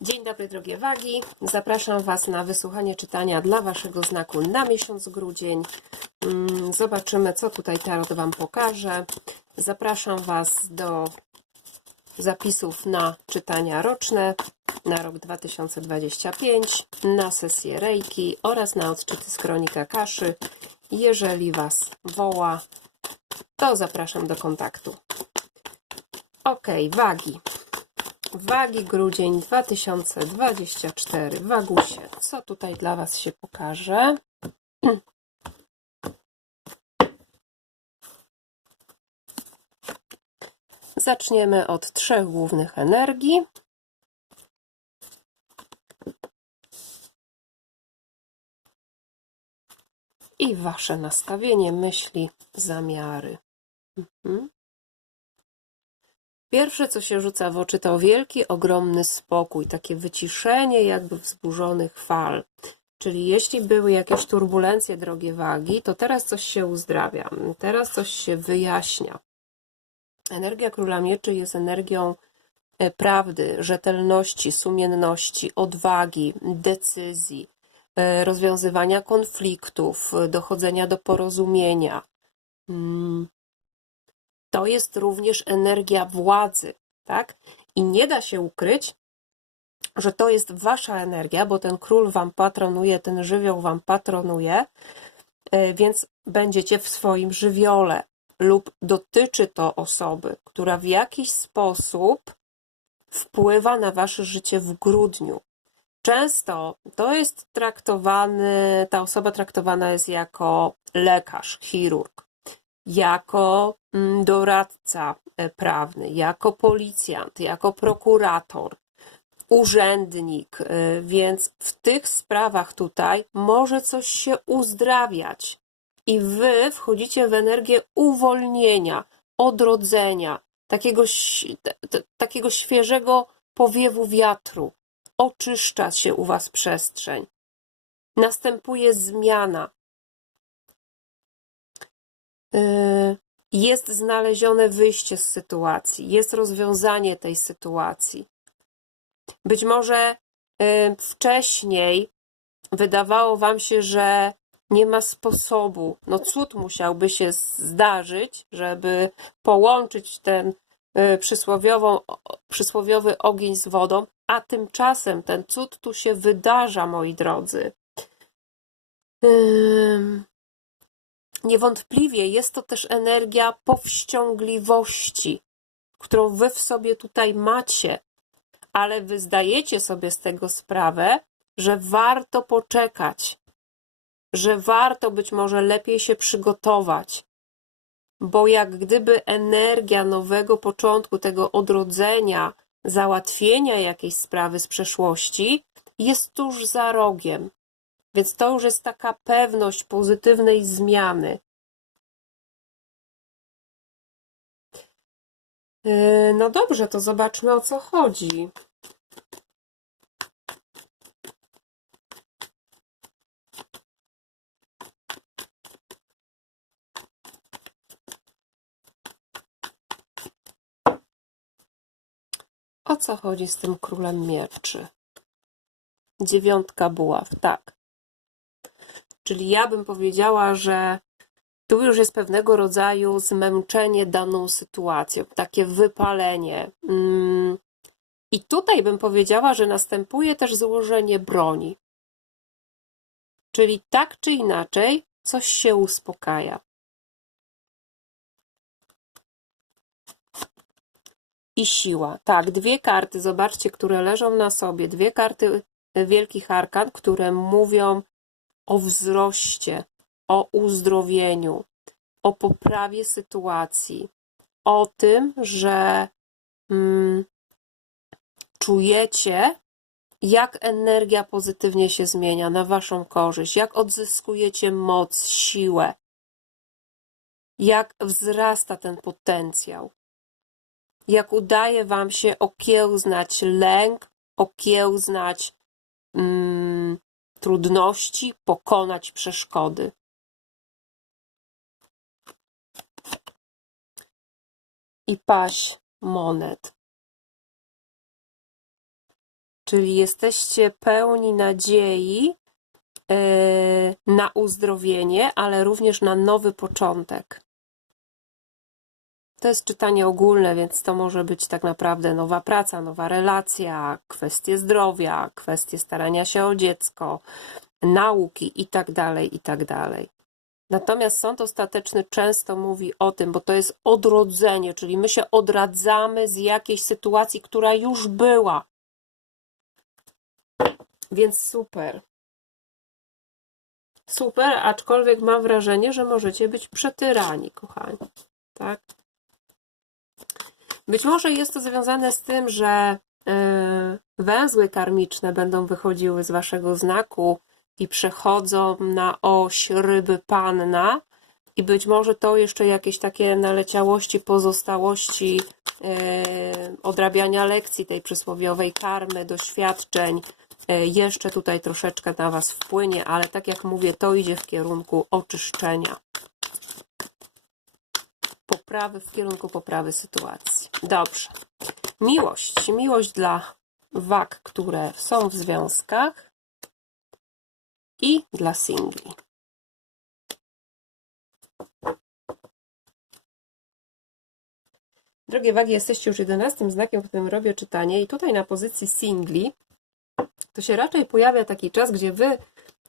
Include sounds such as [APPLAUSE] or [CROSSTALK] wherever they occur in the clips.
Dzień dobry, drogie wagi. Zapraszam Was na wysłuchanie czytania dla Waszego znaku na miesiąc grudzień. Mm, Zobaczymy, co tutaj Tarot Wam pokaże. Zapraszam Was do zapisów na czytania roczne na rok 2025, na sesję Reiki oraz na odczyty z Kronika Kaszy. Jeżeli Was woła, to zapraszam do kontaktu. Ok, wagi. Wagi grudzień 2024. Wagusie, co tutaj dla Was się pokaże? [CLEARS THROAT] Zaczniemy od trzech głównych energii. I Wasze nastawienie, myśli, zamiary. Mhm. Pierwsze, co się rzuca w oczy, to wielki, ogromny spokój, takie wyciszenie jakby wzburzonych fal. Czyli jeśli były jakieś turbulencje, drogie wagi, to teraz coś się uzdrawia, teraz coś się wyjaśnia. Energia Króla Mieczy jest energią e, prawdy, rzetelności, sumienności, odwagi, decyzji, e, rozwiązywania konfliktów, dochodzenia do porozumienia. To jest również energia władzy, tak? I nie da się ukryć, że to jest wasza energia, bo ten król wam patronuje, ten żywioł wam patronuje, e, więc będziecie w swoim żywiole lub dotyczy to osoby, która w jakiś sposób wpływa na wasze życie w grudniu. Często to jest traktowany, ta osoba traktowana jest jako lekarz, chirurg, jako mm, doradca e, prawny, jako policjant, jako prokurator, urzędnik, e, więc w tych sprawach tutaj może coś się uzdrawiać i wy wchodzicie w energię uwolnienia, odrodzenia, takiego, takiego świeżego powiewu wiatru. Oczyszcza się u was przestrzeń. Następuje zmiana. Yy, Jest znalezione wyjście z sytuacji, jest rozwiązanie tej sytuacji. Być może yy, wcześniej wydawało wam się, że nie ma sposobu. No cud musiałby się zdarzyć, żeby połączyć ten y, przysłowiową, przysłowiowy ogień z wodą, a tymczasem ten cud tu się wydarza, moi drodzy. Niewątpliwie jest to też energia powściągliwości, którą wy w sobie tutaj macie, ale wy zdajecie sobie z tego sprawę, że warto poczekać, że warto być może lepiej się przygotować, bo jak gdyby energia nowego początku, tego odrodzenia, załatwienia jakiejś sprawy z przeszłości jest tuż za rogiem. Więc to już jest taka pewność pozytywnej zmiany. Yy, No dobrze, to zobaczmy o co chodzi. O co chodzi z tym królem mieczy? Dziewiątka buław, tak. Czyli ja bym powiedziała, że tu już jest pewnego rodzaju zmęczenie daną sytuacją, takie wypalenie. Mm. I tutaj bym powiedziała, że następuje też złożenie broni. Czyli tak czy inaczej coś się uspokaja. I siła. Tak, dwie karty, zobaczcie, które leżą na sobie. Dwie karty wielkich arkan, które mówią o wzroście, o uzdrowieniu, o poprawie sytuacji, o tym, że mm, czujecie, jak energia pozytywnie się zmienia na waszą korzyść, jak odzyskujecie moc, siłę, jak wzrasta ten potencjał, jak udaje wam się okiełznać lęk, okiełznać mm, trudności, pokonać przeszkody. I paść monet. czyli jesteście pełni nadziei e, na uzdrowienie, ale również na nowy początek. To jest czytanie ogólne, więc to może być tak naprawdę nowa praca, nowa relacja, kwestie zdrowia, kwestie starania się o dziecko, nauki i tak dalej, i tak. Natomiast sąd ostateczny często mówi o tym, bo to jest odrodzenie, czyli my się odradzamy z jakiejś sytuacji, która już była. Więc super. Super, aczkolwiek mam wrażenie, że możecie być przetyrani, kochani. Tak? Być może jest to związane z tym, że y, węzły karmiczne będą wychodziły z waszego znaku i przechodzą na oś ryby panna. I być może to jeszcze jakieś takie naleciałości, pozostałości y, odrabiania lekcji tej przysłowiowej karmy, doświadczeń y, jeszcze tutaj troszeczkę na was wpłynie, ale tak jak mówię, to idzie w kierunku oczyszczenia poprawy, w kierunku poprawy sytuacji. Dobrze. Miłość. Miłość dla wag, które są w związkach i dla singli. Drogie wagi, jesteście już 11 znakiem, którym robię czytanie i tutaj na pozycji singli to się raczej pojawia taki czas, gdzie wy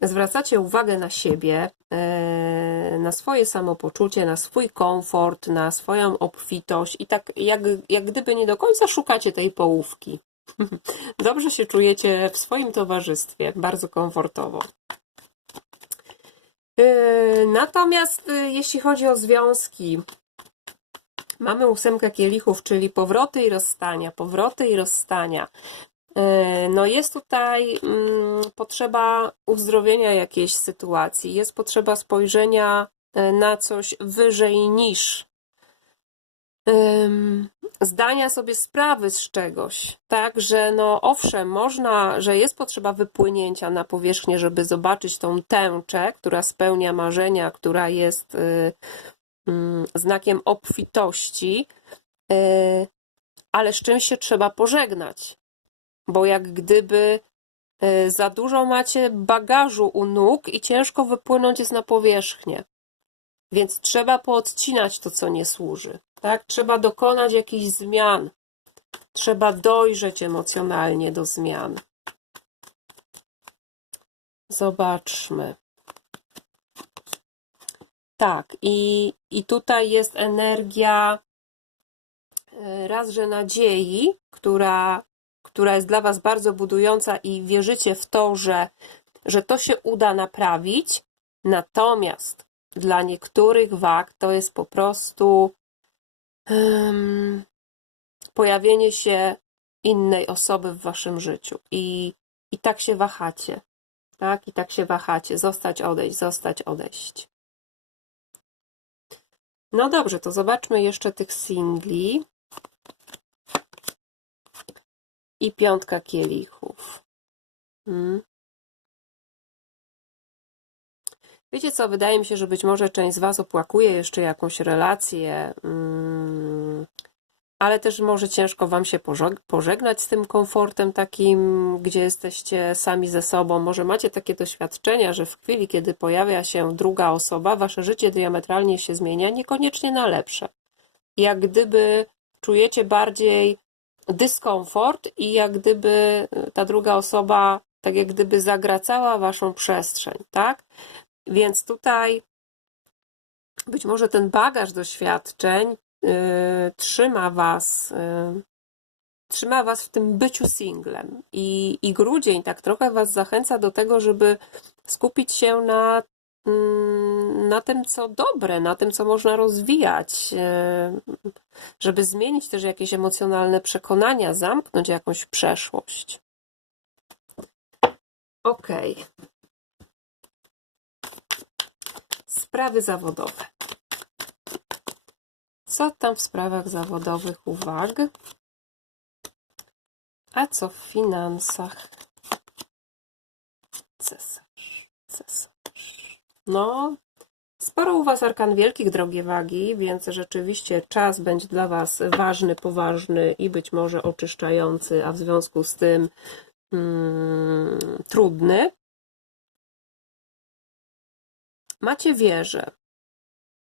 zwracacie uwagę na siebie, e, na swoje samopoczucie, na swój komfort, na swoją obfitość i tak jak, jak gdyby nie do końca szukacie tej połówki. [LAUGHS] Dobrze się czujecie w swoim towarzystwie, bardzo komfortowo. E, Natomiast e, jeśli chodzi o związki, mamy ósemkę kielichów, czyli powroty i rozstania, powroty i rozstania. E, No jest tutaj mm, potrzeba uzdrowienia jakiejś sytuacji, jest potrzeba spojrzenia e, na coś wyżej niż zdania sobie sprawy z czegoś, tak, że no owszem, można, że jest potrzeba wypłynięcia na powierzchnię, żeby zobaczyć tą tęczę, która spełnia marzenia, która jest y, mm, znakiem obfitości, y, ale z czymś się trzeba pożegnać bo jak gdyby e, za dużo macie bagażu u nóg i ciężko wypłynąć jest na powierzchnię. Więc trzeba poodcinać to, co nie służy. Tak? Trzeba dokonać jakichś zmian. Trzeba dojrzeć emocjonalnie do zmian. Zobaczmy. Tak, i, i tutaj jest energia e, raz, że nadziei, która która jest dla Was bardzo budująca i wierzycie w to, że, że to się uda naprawić. Natomiast dla niektórych wag to jest po prostu um, pojawienie się innej osoby w Waszym życiu. I, I tak się wahacie. Tak? I tak się wahacie. Zostać, odejść, zostać, odejść. No dobrze, to zobaczmy jeszcze tych singli i piątka kielichów. Hmm. Wiecie co, wydaje mi się, że być może część z Was opłakuje jeszcze jakąś relację, hmm. ale też może ciężko Wam się pożegnać z tym komfortem takim, gdzie jesteście sami ze sobą. Może macie takie doświadczenia, że w chwili, kiedy pojawia się druga osoba, Wasze życie diametralnie się zmienia, niekoniecznie na lepsze. Jak gdyby czujecie bardziej dyskomfort i jak gdyby ta druga osoba tak jak gdyby zagracała waszą przestrzeń, tak? Więc tutaj być może ten bagaż doświadczeń yy, trzyma was yy, trzyma was w tym byciu singlem i, i grudzień tak trochę was zachęca do tego, żeby skupić się na na tym, co dobre, na tym, co można rozwijać, e, żeby zmienić też jakieś emocjonalne przekonania, zamknąć jakąś przeszłość. Ok. Sprawy zawodowe. Co tam w sprawach zawodowych uwag? A co w finansach? Cesarz, cesarz. No, sporo u Was arkan wielkich, drogie wagi, więc rzeczywiście czas będzie dla Was ważny, poważny i być może oczyszczający, a w związku z tym mm, trudny. Macie wieżę.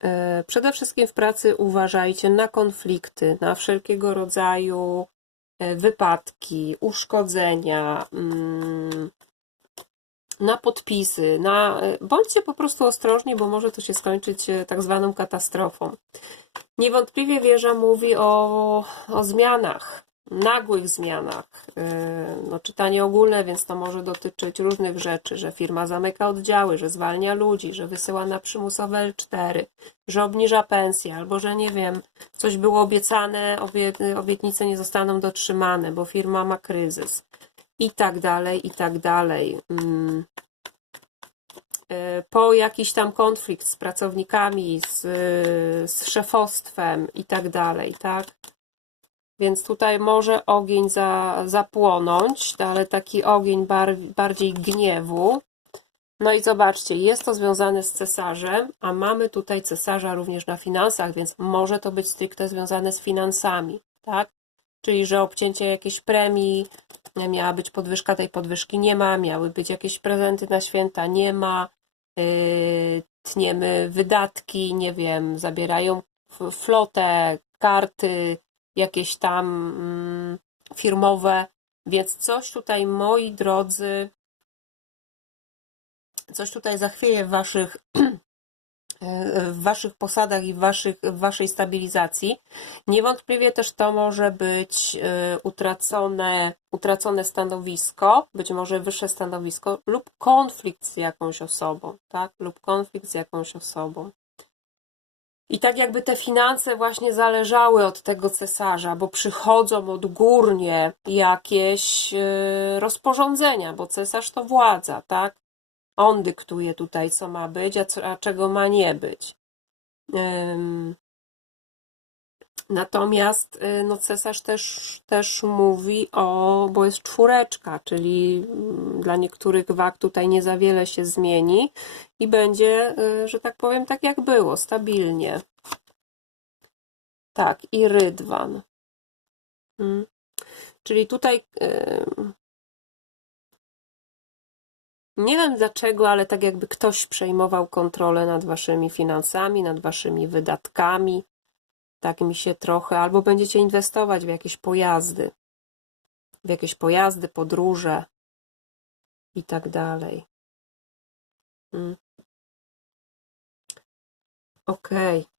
E, Przede wszystkim w pracy uważajcie na konflikty, na wszelkiego rodzaju e, wypadki, uszkodzenia, mm, na podpisy, na, e, bądźcie po prostu ostrożni, bo może to się skończyć e, tak zwaną katastrofą. Niewątpliwie wieża mówi o, o zmianach, nagłych zmianach. E, No, czytanie ogólne, więc to może dotyczyć różnych rzeczy, że firma zamyka oddziały, że zwalnia ludzi, że wysyła na przymusowe L4, że obniża pensję, albo że nie wiem, coś było obiecane, obie, obietnice nie zostaną dotrzymane, bo firma ma kryzys i tak dalej, i tak dalej. Mm. E, Po jakiś tam konflikt z pracownikami, z, z szefostwem i tak dalej, tak? Więc tutaj może ogień za, zapłonąć, ale taki ogień bar, bardziej gniewu. No i zobaczcie, jest to związane z cesarzem, a mamy tutaj cesarza również na finansach, więc może to być stricte związane z finansami, tak? Czyli, że obcięcie jakiejś premii, miała być podwyżka, tej podwyżki. Nie ma, miały być jakieś prezenty na święta, nie ma, yy, tniemy wydatki, nie wiem, zabierają flotę, karty, jakieś tam mm, firmowe, więc coś tutaj, moi drodzy, coś tutaj zachwieje w waszych, w waszych posadach i w, waszych, w waszej stabilizacji. Niewątpliwie też to może być y, utracone, utracone stanowisko, być może wyższe stanowisko lub konflikt z jakąś osobą, tak? Lub konflikt z jakąś osobą. I tak jakby te finanse właśnie zależały od tego cesarza, bo przychodzą odgórnie jakieś y, rozporządzenia, bo cesarz to władza, tak? On dyktuje tutaj, co ma być, a, co, a czego ma nie być. Natomiast y, no, cesarz też, też mówi o, bo jest czwóreczka, czyli mm, dla niektórych wag tutaj nie za wiele się zmieni i będzie, y, że tak powiem, tak jak było, stabilnie. Tak, i rydwan. Mm. Czyli tutaj nie wiem dlaczego, ale tak jakby ktoś przejmował kontrolę nad waszymi finansami, nad waszymi wydatkami. Tak mi się trochę, albo będziecie inwestować w jakieś pojazdy, w jakieś pojazdy, podróże i tak dalej. Mm. Okej.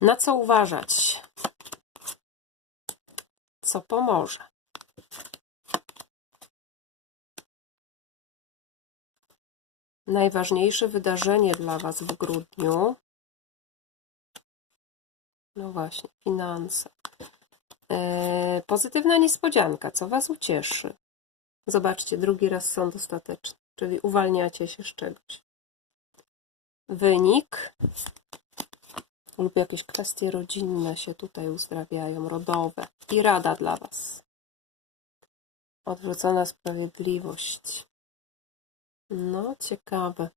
Na co uważać? Co pomoże? Najważniejsze wydarzenie dla Was w grudniu. No właśnie, finanse. Eee, pozytywna niespodzianka, co Was ucieszy. Zobaczcie, drugi raz sąd ostateczny, czyli uwalniacie się z czegoś. Wynik lub jakieś kwestie rodzinne się tutaj uzdrawiają, rodowe. I rada dla Was. Odwrócona sprawiedliwość. No, ciekawe.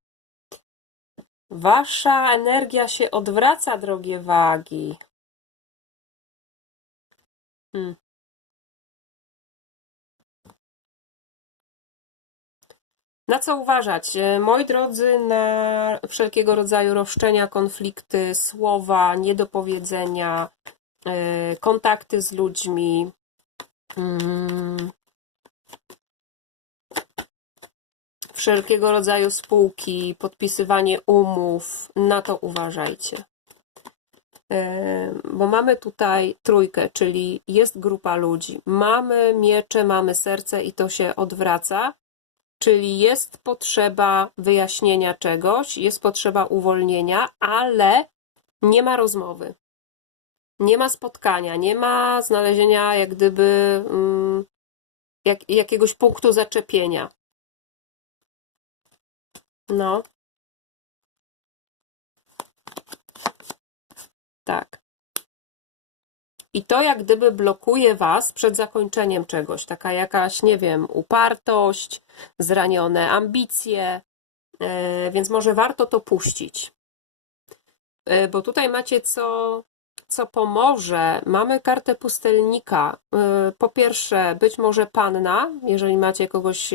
Wasza energia się odwraca, drogie wagi. Hmm. Na co uważać? E, Moi drodzy, na wszelkiego rodzaju roszczenia, konflikty, słowa, niedopowiedzenia, e, kontakty z ludźmi. mm, Wszelkiego rodzaju spółki, podpisywanie umów, na to uważajcie. E, Bo mamy tutaj trójkę, czyli jest grupa ludzi. Mamy miecze, mamy serce i to się odwraca. Czyli jest potrzeba wyjaśnienia czegoś, jest potrzeba uwolnienia, ale nie ma rozmowy. Nie ma spotkania, nie ma znalezienia jak gdyby mm, jak, jakiegoś punktu zaczepienia. No. Tak. I to jak gdyby blokuje Was przed zakończeniem czegoś. Taka jakaś, nie wiem, upartość, zranione ambicje, e, więc może warto to puścić. E, Bo tutaj macie co, co pomoże. Mamy kartę pustelnika. E, Po pierwsze, być może panna, jeżeli macie kogoś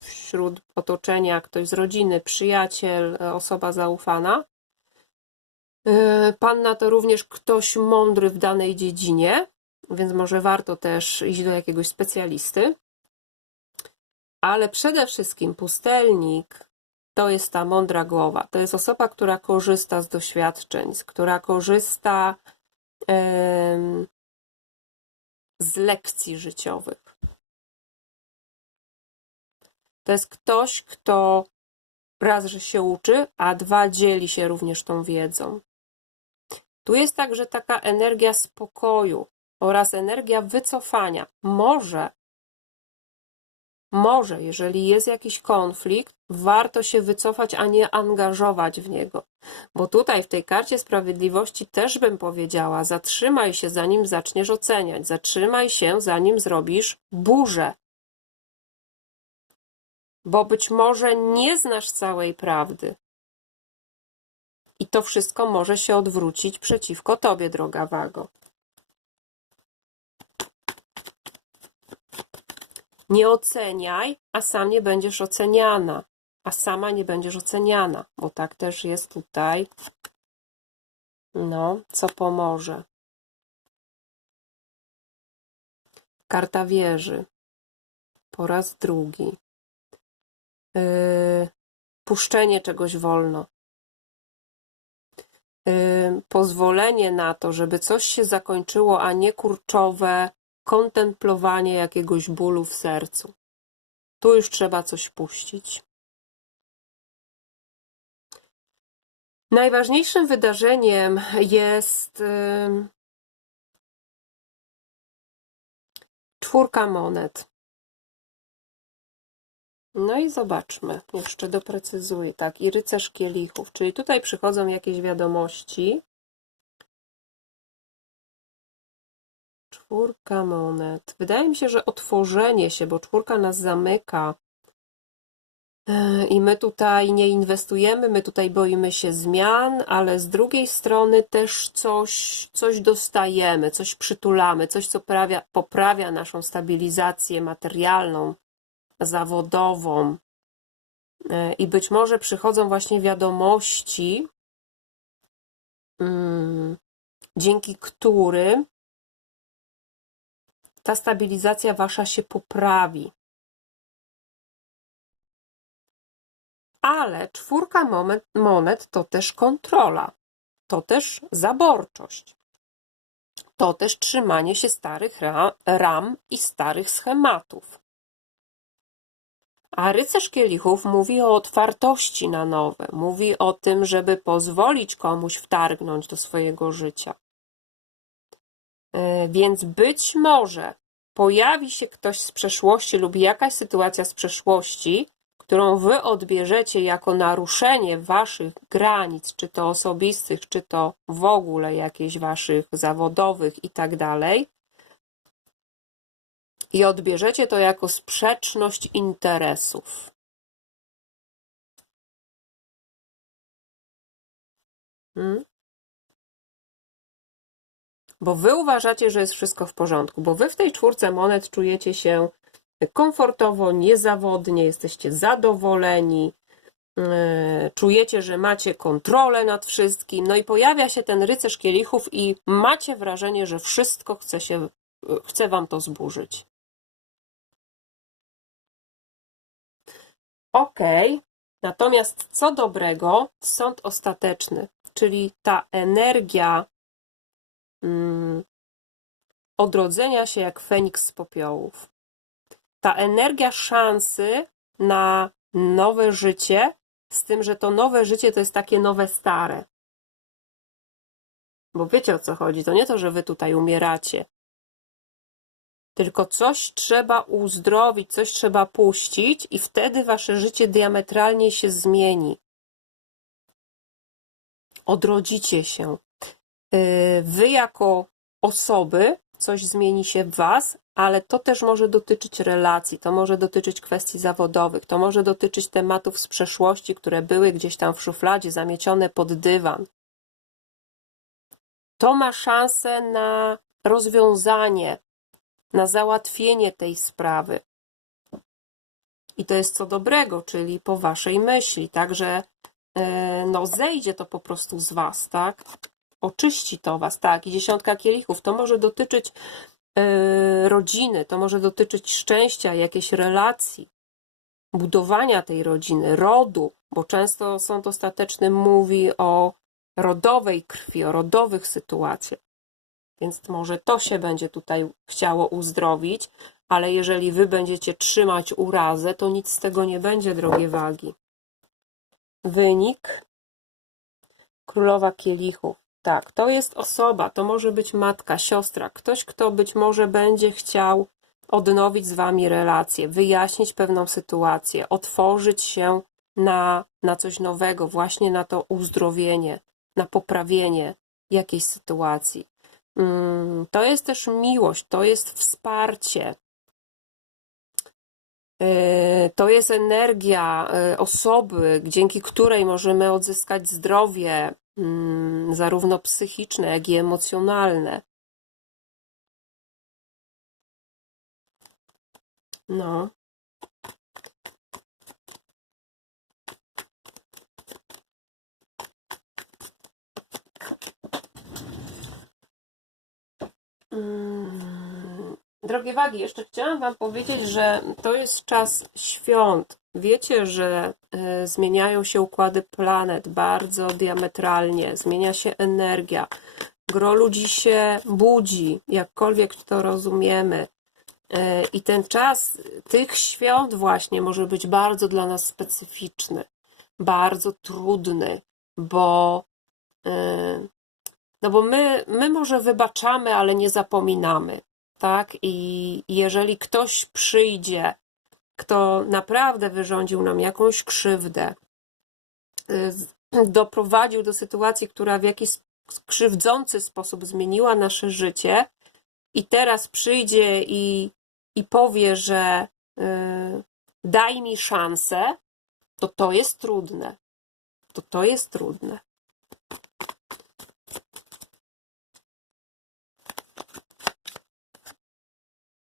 wśród otoczenia, ktoś z rodziny, przyjaciel, osoba zaufana. E, Panna to również ktoś mądry w danej dziedzinie, więc może warto też iść do jakiegoś specjalisty. Ale przede wszystkim pustelnik to jest ta mądra głowa. To jest osoba, która korzysta z doświadczeń, która korzysta z lekcji życiowych. To jest ktoś, kto raz, że się uczy, a dwa, dzieli się również tą wiedzą. Tu jest także taka energia spokoju oraz energia wycofania. Może, może, jeżeli jest jakiś konflikt, warto się wycofać, a nie angażować w niego. Bo tutaj w tej karcie sprawiedliwości też bym powiedziała: zatrzymaj się, zanim zaczniesz oceniać, zatrzymaj się, zanim zrobisz burzę. Bo być może nie znasz całej prawdy. I to wszystko może się odwrócić przeciwko tobie, droga Wago. Nie oceniaj, a sam nie będziesz oceniana, a sama nie będziesz oceniana, bo tak też jest tutaj. No, co pomoże. Karta wieży. Po raz drugi. Yy, puszczenie czegoś wolno. Pozwolenie na to, żeby coś się zakończyło, a nie kurczowe kontemplowanie jakiegoś bólu w sercu. Tu już trzeba coś puścić. Najważniejszym wydarzeniem jest czwórka monet. No i zobaczmy, jeszcze doprecyzuję, tak, i rycerz kielichów, czyli tutaj przychodzą jakieś wiadomości. Czwórka monet. Wydaje mi się, że otworzenie się, bo czwórka nas zamyka. Yy, I my tutaj nie inwestujemy, my tutaj boimy się zmian, ale z drugiej strony też coś, coś dostajemy, coś przytulamy, coś, co poprawia, poprawia naszą stabilizację materialną, zawodową. Yy, I być może przychodzą właśnie wiadomości, mm, dzięki którym ta stabilizacja wasza się poprawi. Ale czwórka monet, monet to też kontrola, to też zaborczość, to też trzymanie się starych ra- ram i starych schematów. A rycerz kielichów mówi o otwartości na nowe, mówi o tym, żeby pozwolić komuś wtargnąć do swojego życia. Yy, Więc być może pojawi się ktoś z przeszłości lub jakaś sytuacja z przeszłości, którą wy odbierzecie jako naruszenie waszych granic, czy to osobistych, czy to w ogóle jakichś waszych zawodowych i tak dalej. I odbierzecie to jako sprzeczność interesów. Hmm? Bo wy uważacie, że jest wszystko w porządku, bo wy w tej czwórce monet czujecie się komfortowo, niezawodnie, jesteście zadowoleni, yy, czujecie, że macie kontrolę nad wszystkim, no i pojawia się ten rycerz kielichów i macie wrażenie, że wszystko chce się, chce wam to zburzyć. Okej, natomiast co dobrego, sąd ostateczny, czyli ta energia mm, odrodzenia się jak Feniks z popiołów. Ta energia szansy na nowe życie, z tym, że to nowe życie to jest takie nowe stare. Bo wiecie o co chodzi, to nie to, że wy tutaj umieracie. Tylko coś trzeba uzdrowić, coś trzeba puścić, i wtedy wasze życie diametralnie się zmieni. Odrodzicie się. Yy, Wy, jako osoby, coś zmieni się w Was, ale to też może dotyczyć relacji, to może dotyczyć kwestii zawodowych, to może dotyczyć tematów z przeszłości, które były gdzieś tam w szufladzie, zamiecione pod dywan. To ma szansę na rozwiązanie, na załatwienie tej sprawy. I to jest co dobrego, czyli po waszej myśli, także e, no zejdzie to po prostu z was, tak? Oczyści to was, tak? I dziesiątka kielichów, to może dotyczyć e, rodziny, to może dotyczyć szczęścia, jakiejś relacji, budowania tej rodziny, rodu, bo często sąd ostateczny mówi o rodowej krwi, o rodowych sytuacjach. Więc może to się będzie tutaj chciało uzdrowić, ale jeżeli wy będziecie trzymać urazę, to nic z tego nie będzie, drogie wagi. Wynik. Królowa kielichów. Tak, to jest osoba, to może być matka, siostra, ktoś, kto być może będzie chciał odnowić z wami relacje, wyjaśnić pewną sytuację, otworzyć się na, na coś nowego, właśnie na to uzdrowienie, na poprawienie jakiejś sytuacji. Mm, To jest też miłość, to jest wsparcie, Yy, To jest energia yy, osoby, dzięki której możemy odzyskać zdrowie, mm, zarówno psychiczne, jak i emocjonalne. No. Mm, Drogie wagi, jeszcze chciałam Wam powiedzieć, że to jest czas świąt. Wiecie, że e, zmieniają się układy planet bardzo diametralnie, zmienia się energia. Gro ludzi się budzi, jakkolwiek to rozumiemy. E, I ten czas tych świąt właśnie może być bardzo dla nas specyficzny, bardzo trudny, bo no bo my, my może wybaczamy, ale nie zapominamy, tak? I jeżeli ktoś przyjdzie, kto naprawdę wyrządził nam jakąś krzywdę, y, doprowadził do sytuacji, która w jakiś krzywdzący sposób zmieniła nasze życie, i teraz przyjdzie i, i powie, że y, daj mi szansę, to to jest trudne. To to jest trudne.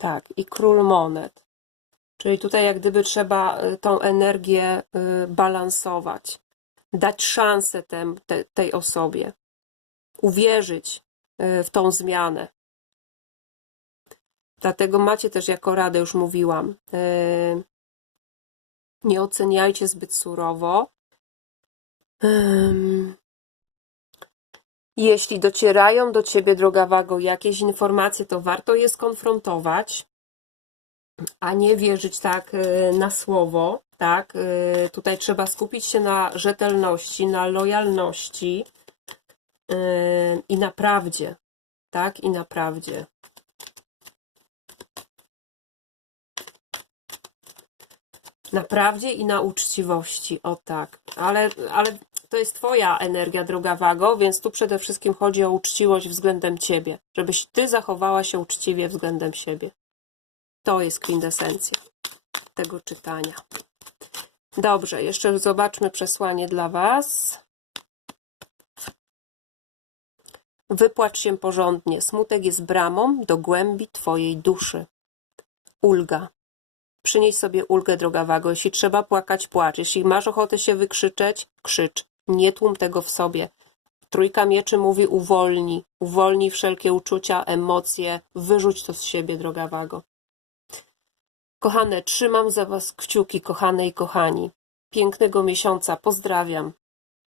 Tak, i król monet. Czyli tutaj jak gdyby trzeba y, tą energię y, balansować, dać szansę tem, te, tej osobie, uwierzyć y, w tą zmianę. Dlatego macie też jako radę, już mówiłam, nie oceniajcie zbyt surowo. Jeśli docierają do ciebie, droga wago, jakieś informacje, to warto je skonfrontować, a nie wierzyć tak y, na słowo, tak? Y, Tutaj trzeba skupić się na rzetelności, na lojalności y, i na prawdzie, tak? I na prawdzie. Na prawdzie i na uczciwości, o tak. Ale, ale to jest twoja energia, droga wago, więc tu przede wszystkim chodzi o uczciwość względem ciebie, żebyś ty zachowała się uczciwie względem siebie. To jest kwintesencja tego czytania. Dobrze, jeszcze zobaczmy przesłanie dla Was. Wypłacz się porządnie. Smutek jest bramą do głębi Twojej duszy. Ulga. Przynieś sobie ulgę, droga wago. Jeśli trzeba płakać, płacz. Jeśli masz ochotę się wykrzyczeć, krzycz. Nie tłum tego w sobie. Trójka mieczy mówi uwolnij. Uwolnij wszelkie uczucia, emocje. Wyrzuć to z siebie, droga wago. Kochane, trzymam za Was kciuki, kochane i kochani. Pięknego miesiąca, pozdrawiam.